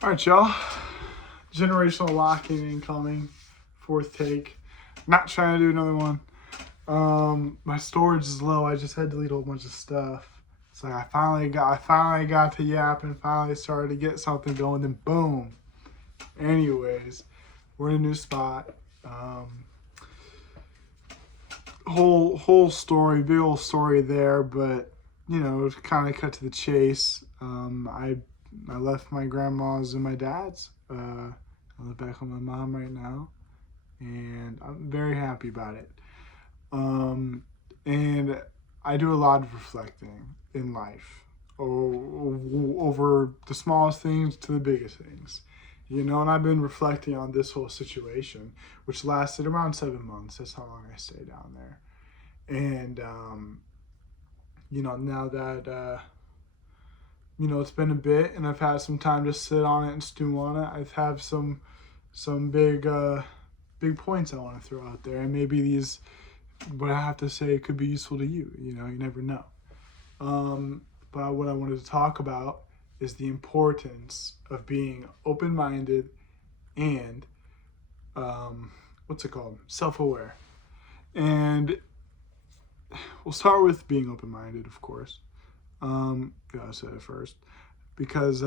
All right, y'all. Generational locking incoming. Fourth take. Not trying to do another one. My storage is low. I just had to delete a whole bunch of stuff. It's like I finally got to yap and finally started to get something going. Then boom. Anyways, we're in a new spot. Whole story, big old story there, but kind of cut to the chase. I left my grandma's and my dad's. I live back with my mom right now, and I'm very happy about it. And I do a lot of reflecting in life over the smallest things to the biggest things. And I've been reflecting on this whole situation, which lasted around 7 months. That's how long I stayed down there. And, now that, it's been a bit and I've had some time to sit on it and stew on it, I've had some big points I want to throw out there. And maybe what I have to say could be useful to you. You never know. But what I wanted to talk about is the importance of being open-minded and self-aware. And we'll start with being open-minded, of course. Gotta say it first, because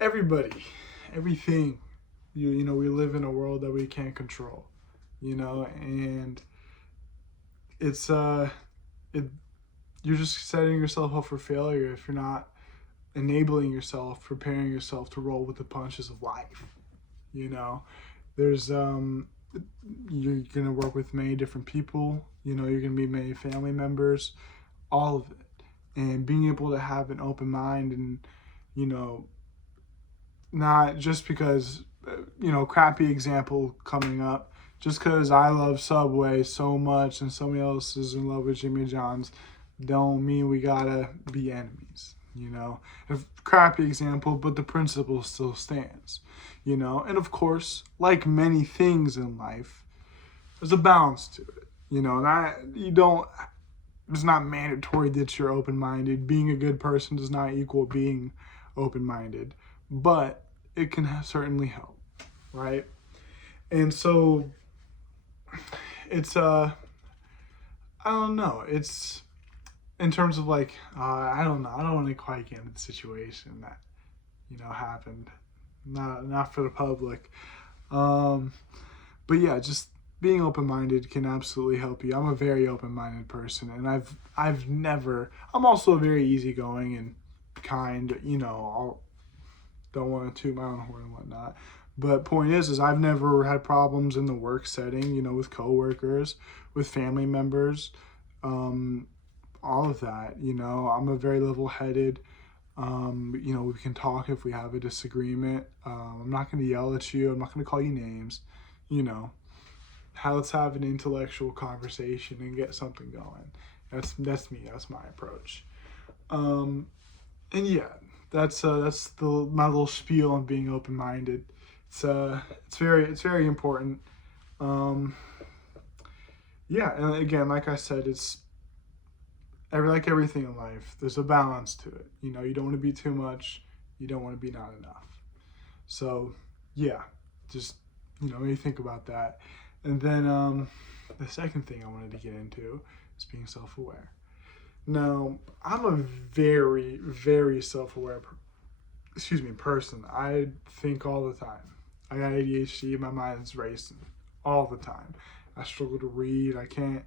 everything, we live in a world that we can't control, and it's you're just setting yourself up for failure if you're not enabling yourself, preparing yourself to roll with the punches of life. There's you're gonna work with many different people. You're gonna meet many family members, all of it, and being able to have an open mind and not just because crappy example coming up. Just because I love Subway so much and somebody else is in love with Jimmy John's, don't mean we gotta be enemies. A crappy example, but the principle still stands. And of course, like many things in life, there's a balance to it. It's not mandatory that you're open-minded. Being a good person does not equal being open-minded, but it can certainly help, right? And so it's I don't know. It's in terms of I don't know. I don't want to quite get into the situation that happened. Not for the public. But yeah, just being open-minded can absolutely help you. I'm a very open-minded person, and I'm also very easygoing and kind. I don't want to toot my own horn and whatnot. But point is I've never had problems in the work setting, with coworkers, with family members, all of that. I'm a very level-headed. We can talk if we have a disagreement. I'm not going to yell at you. I'm not going to call you names. Let's have an intellectual conversation and get something going. That's me. That's my approach. And yeah, that's my little spiel on being open-minded. It's very important. Yeah, and again, like I said, it's like everything in life. There's a balance to it. You don't want to be too much. You don't want to be not enough. So yeah, just maybe think about that. And then the second thing I wanted to get into is being self-aware. Now, I'm a very, very self-aware person. I think all the time. I got ADHD, my mind's racing all the time. I struggle to read. I can't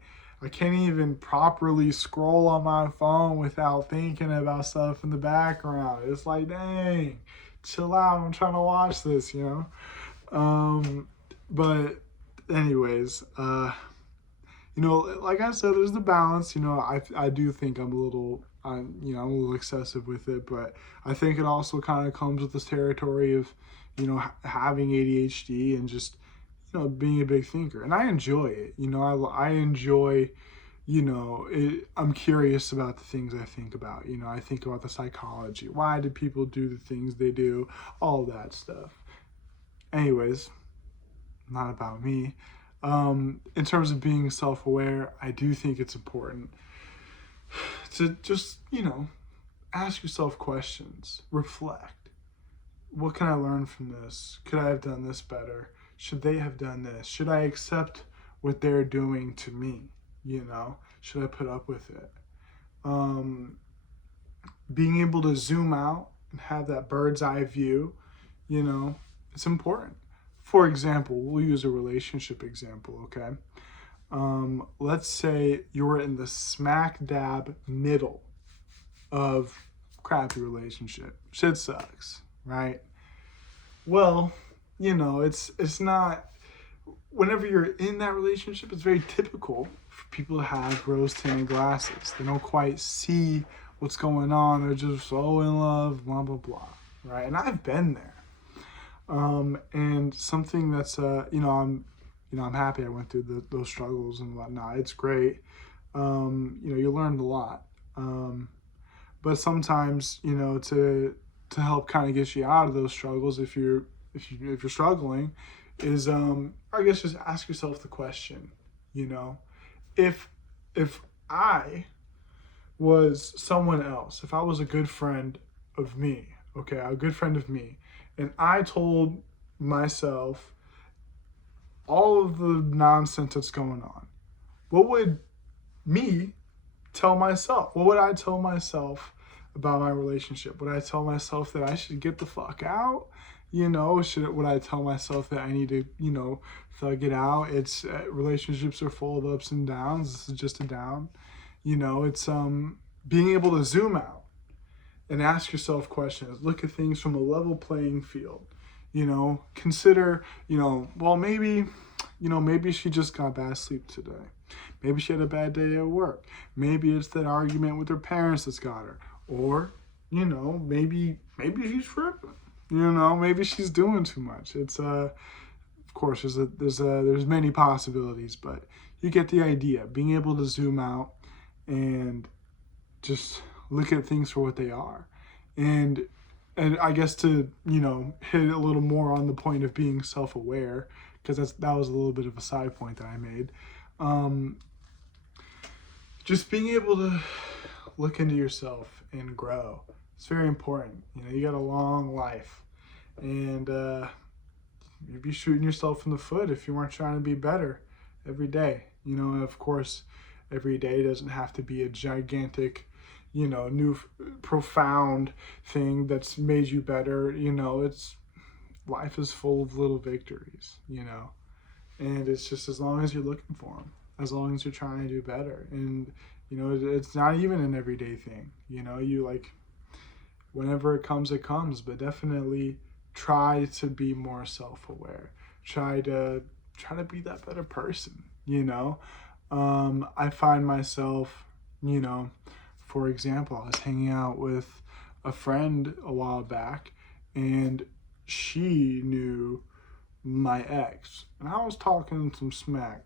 even properly scroll on my phone without thinking about stuff in the background. It's like, dang, chill out. I'm trying to watch this, But anyways, like I said, there's the balance. I do think I'm a little excessive with it, but I think it also kind of comes with this territory of, having ADHD and just, being a big thinker. And I enjoy it. I enjoy, I'm curious about the things I think about. I think about the psychology. Why do people do the things they do? All that stuff. Anyways, not about me. In terms of being self-aware, I do think it's important to just, ask yourself questions, reflect. What can I learn from this? Could I have done this better? Should they have done this? Should I accept what they're doing to me? Should I put up with it? Being able to zoom out and have that bird's eye view, it's important. For example, we'll use a relationship example, okay? Let's say you're in the smack dab middle of crappy relationship. Shit sucks, right? Well, it's not, whenever you're in that relationship, it's very typical for people to have rose-tinted glasses. They don't quite see what's going on. They're just so in love, blah, blah, blah, right? And I've been there. And something that's, I'm happy I went through those struggles and whatnot. It's great. You learned a lot. But sometimes, to help kind of get you out of those struggles, if you're struggling, is I guess just ask yourself the question, if I was someone else, if I was a good friend of me, okay, a good friend of me, and I told myself all of the nonsense that's going on, what would me tell myself? What would I tell myself about my relationship? Would I tell myself that I should get the fuck out? Would I tell myself that I need to, thug it out? It's relationships are full of ups and downs. This is just a down. It's being able to zoom out and ask yourself questions. Look at things from a level playing field. Consider, well, maybe she just got bad sleep today. Maybe she had a bad day at work. Maybe it's that argument with her parents that's got her. Or, maybe she's tripping. Maybe she's doing too much. It's of course there's many possibilities, but you get the idea. Being able to zoom out and just look at things for what they are. And I guess to, hit a little more on the point of being self-aware, because that was a little bit of a side point that I made. Just being able to look into yourself and grow. It's very important. You got a long life, and you'd be shooting yourself in the foot if you weren't trying to be better every day. And of course, every day doesn't have to be a gigantic, new profound thing that's made you better. Life is full of little victories, and it's just as long as you're looking for them, as long as you're trying to do better. And it's not even an everyday thing. Whenever it comes, but definitely try to be more self-aware. Try to be that better person. I find myself, for example, I was hanging out with a friend a while back, and she knew my ex, and I was talking some smack.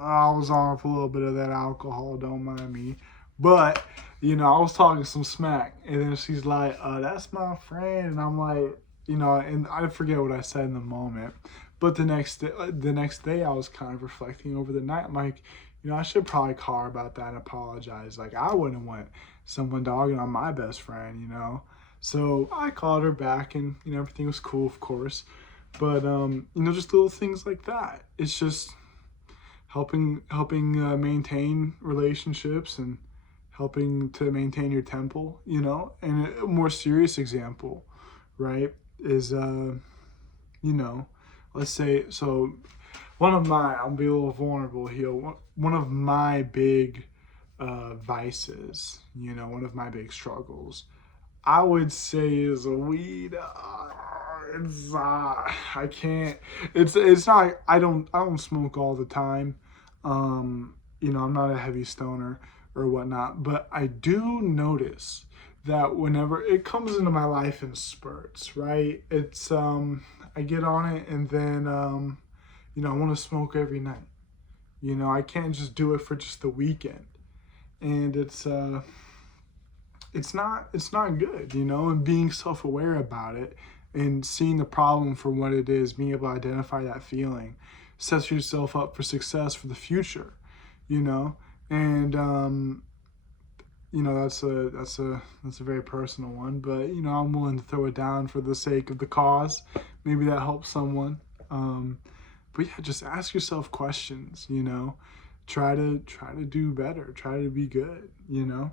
I was on for a little bit of that alcohol, don't mind me. But, I was talking some smack, and then she's like, that's my friend. And I'm like, and I forget what I said in the moment. But the next day, I was kind of reflecting over the night. I'm like, I should probably call her about that and apologize. Like, I wouldn't want someone dogging on my best friend, So I called her back, and, everything was cool, of course. But, just little things like that. It's just helping maintain relationships and helping to maintain your temple, And a more serious example, right, is, let's say, so I'll be a little vulnerable here. One of my big vices, one of my big struggles, I would say is weed. I can't. It's not. I don't smoke all the time. I'm not a heavy stoner or whatnot, but I do notice that whenever it comes into my life in spurts, right? It's I get on it, and then I want to smoke every night. I can't just do it for just the weekend, and it's not good, and being self-aware about it and seeing the problem for what it is, being able to identify that feeling, sets yourself up for success for the future, and you know, that's a very personal one, but you know, I'm willing to throw it down for the sake of the cause. Maybe that helps someone. But yeah, just ask yourself questions, you know. Try to do better. Try to be good, you know.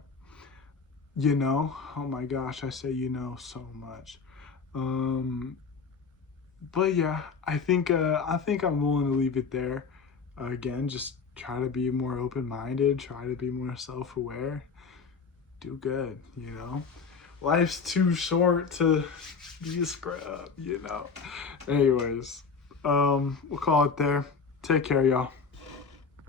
You know, oh my gosh, I say you know so much. Um, but yeah, I think I'm willing to leave it there. Again, just try to be more open-minded, try to be more self-aware, do good, you know. Life's too short to be a scrub, you know. Anyways, we'll call it there. Take care, y'all.